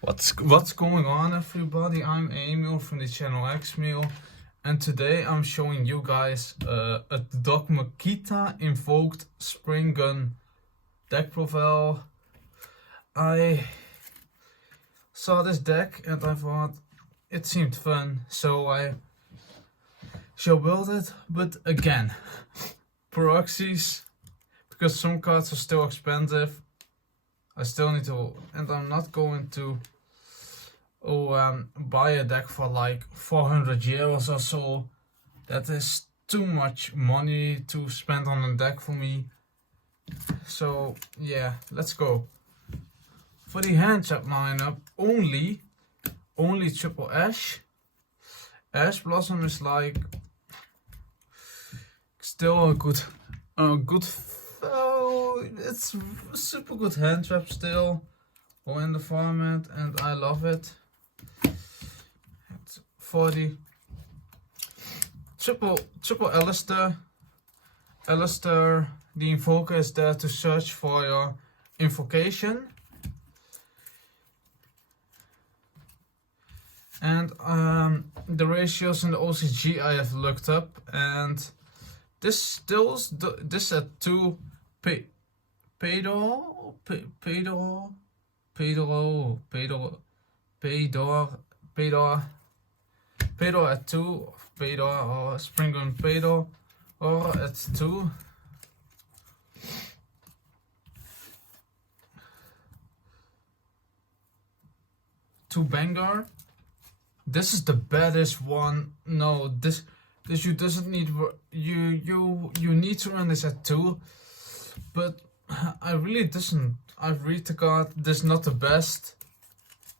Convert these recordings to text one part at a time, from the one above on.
What's going on, everybody? I'm Emil from the channel Xmeal, and today I'm showing you guys a dogemetika invoked springun deck profile. I saw this deck and I thought it seemed fun, so I shall build it. But again, proxies, because some cards are still expensive. I still need to, and I'm not going to buy a deck for like 400 euros or so. That is too much money to spend on a deck for me. So yeah, let's go. For the hand trap lineup, only triple Ash. Ash Blossom is like still a good it's a super good hand trap still in the format, and I love it. It's 40 triple Alistair. The Invoker is there to search for your invocation, and the ratios in the OCG I have looked up, and this at 2 Pedor at 2, Pedor or springun Pedor or at 2. To Bangar. This is the baddest one. No, this you doesn't need, you need to run this at 2, but I really doesn't. I've read the card. This is not the best.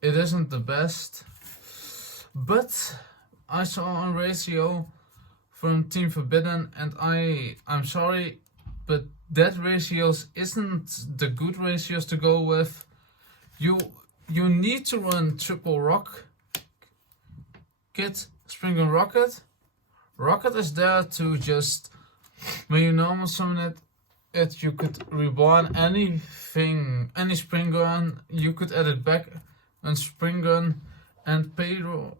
It isn't the best, but I saw a ratio from Team Forbidden, and I'm sorry, but that ratios isn't the good ratios to go with. You need to run triple rock kit, springun rocket. Rocket is there to just, when you normal summon it you could reborn anything, any springun, you could add it back on springun, and Pedro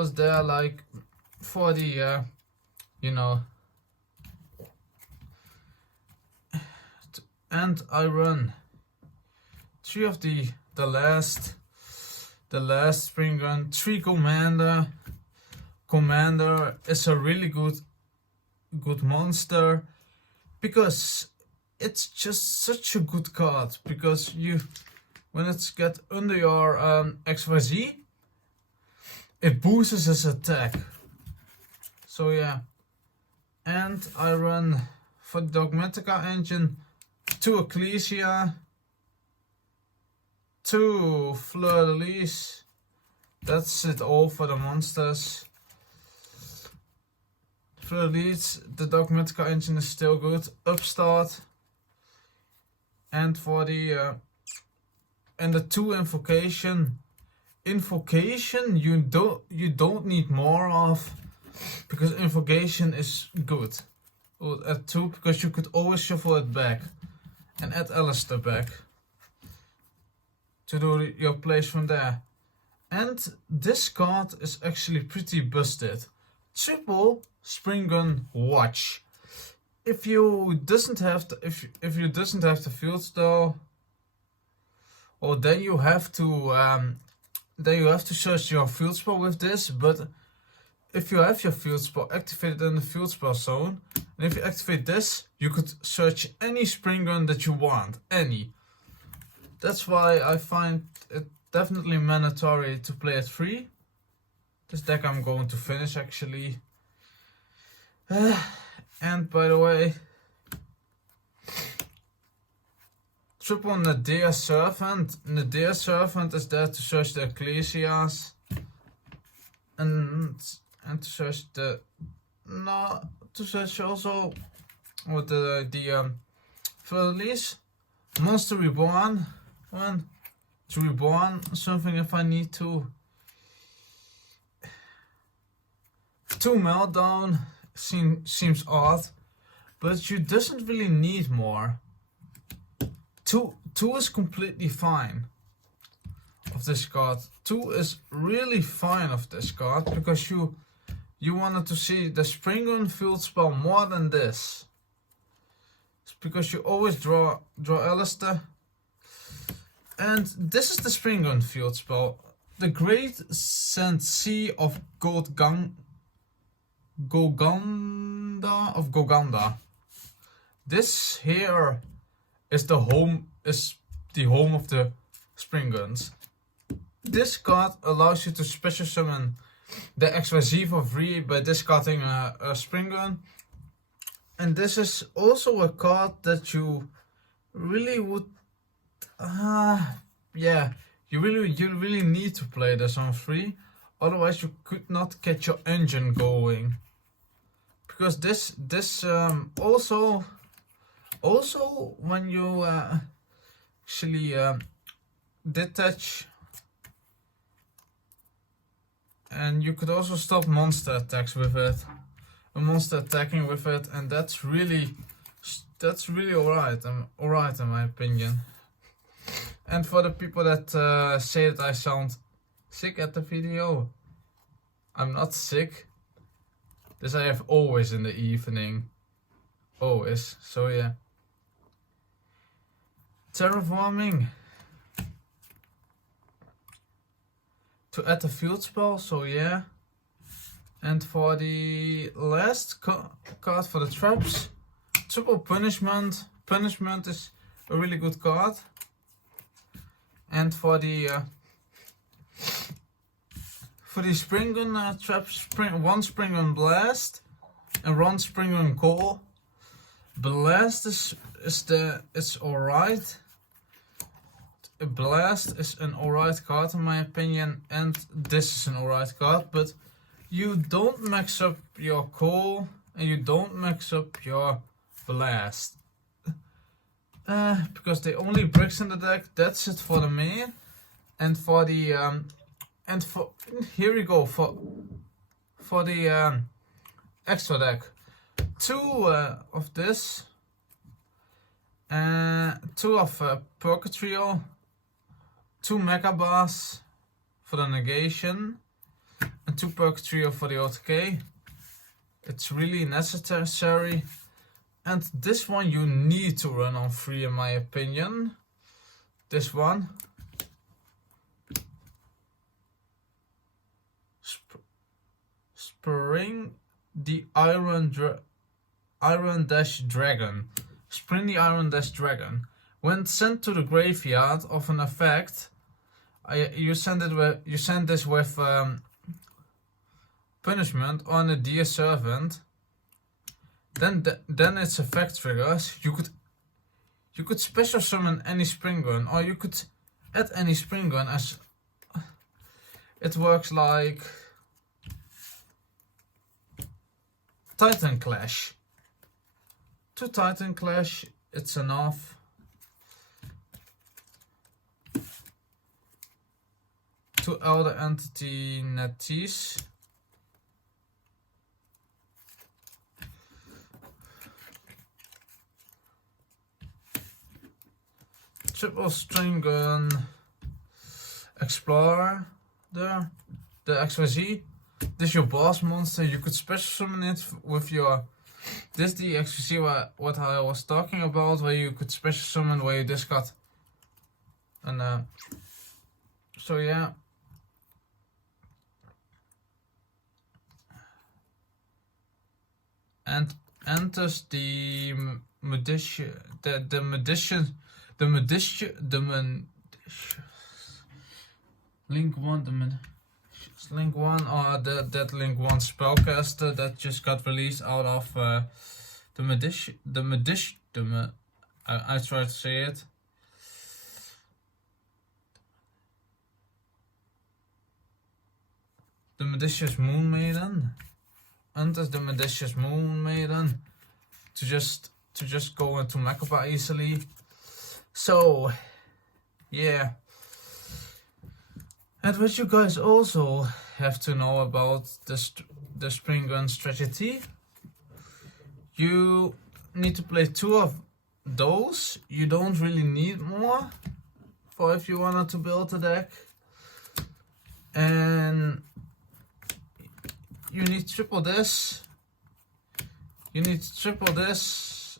is there like for the and I run 3 of the last springun, 3 commander. Commander is a really good monster, because it's just such a good card, because when it's get under your XYZ, it boosts his attack. So yeah, and I run for the dogemetika engine 2 Ecclesia, 2 Fleur de Lis. That's it all for the monsters. Fleur de Lis, the dogemetika engine is still good. Upstart, and for the and the 2 invocation. Invocation you don't need more of, because invocation is good. At 2, because you could always shuffle it back and add Alistair back to do your plays from there. And this card is actually pretty busted. Triple springun watch. If you doesn't have the field spell, well, then you have to search your field spell with this. But if you have your field spell activated in the field spell zone, and if you activate this, you could search any springun that you want, any. That's why I find it definitely mandatory to play at 3. This deck I'm going to finish actually. And by the way, triple Nadir Servant. Nadir Servant is there to search the Ecclesias and to search to search also with the Fleur-de-Lis. Monster Reborn. To reborn something if I need to. 2 Meltdown seems odd, but you doesn't really need more. Two is completely fine. of this card. 2 is really fine of this card because you wanted to see the springun field spell more than this. It's because you always draw Alistair. And this is the springun field spell. The Great Sensei of Goganda. This here is the home of the springuns. This card allows you to special summon the XYZ for free by discarding a springun. And this is also a card that you really would you really need to play this on free, otherwise you could not get your engine going. Because this also when you actually detach, and you could also stop monster attacks with it, monster attacking with it, and that's really alright in my opinion. And for the people that say that I sound sick at the video, I'm not sick. This I have always in the evening. Always. So yeah. Terraforming. To add a field spell, so yeah. And for the last card for the traps, triple punishment. Punishment is a really good card. And for the springun traps, one springun blast and one springun call. Blast it's alright. Blast is an alright card in my opinion, and this is an alright card, but you don't max up your call and you don't max up your blast. Because they only bricks in the deck. That's it for the main. And for the here we go for the extra deck. 2 of this, 2 of Purgatrio, 2 Mega Boss for the negation, and 2 Purgatrio for the OTK. It's really necessary. And this one you need to run on free in my opinion. This one. Spring the Iron Dash Dragon. Spring the Iron Dash Dragon. When sent to the graveyard of an effect, you send this with punishment on a dear servant. Then its effect triggers. You could special summon any springun, or you could add any springun as it works like Titan Clash. 2 Titan Clash, it's enough. 2 Elder Entity Natis. Triple Stringun Explorer there. The XYZ. This is your boss monster. You could special summon it with your. This is the XYZ what I was talking about, where you could special summon where you discard. And so yeah. And enters the magician. The magician. Link 1, Link 1, or that Link 1 spellcaster that just got released out of I tried to say it. The Medicious Moon Maiden. Enters the Medicious Moon Maiden to just go into Makaba easily. So, yeah. And what you guys also have to know about the springun strategy, you need to play 2 of those. You don't really need more for if you wanted to build a deck. and you need triple this. You need triple this.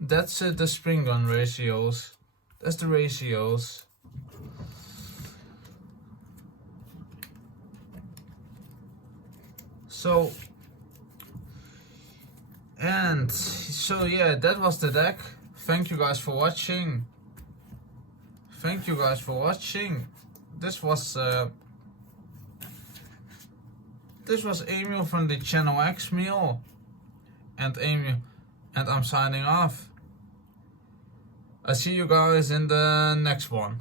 That's the springun ratios. That's the ratios. So yeah, that was the deck. Thank you guys for watching. Thank you guys for watching. This was Emil from the channel X Meal, and I'm signing off. I see you guys in the next one.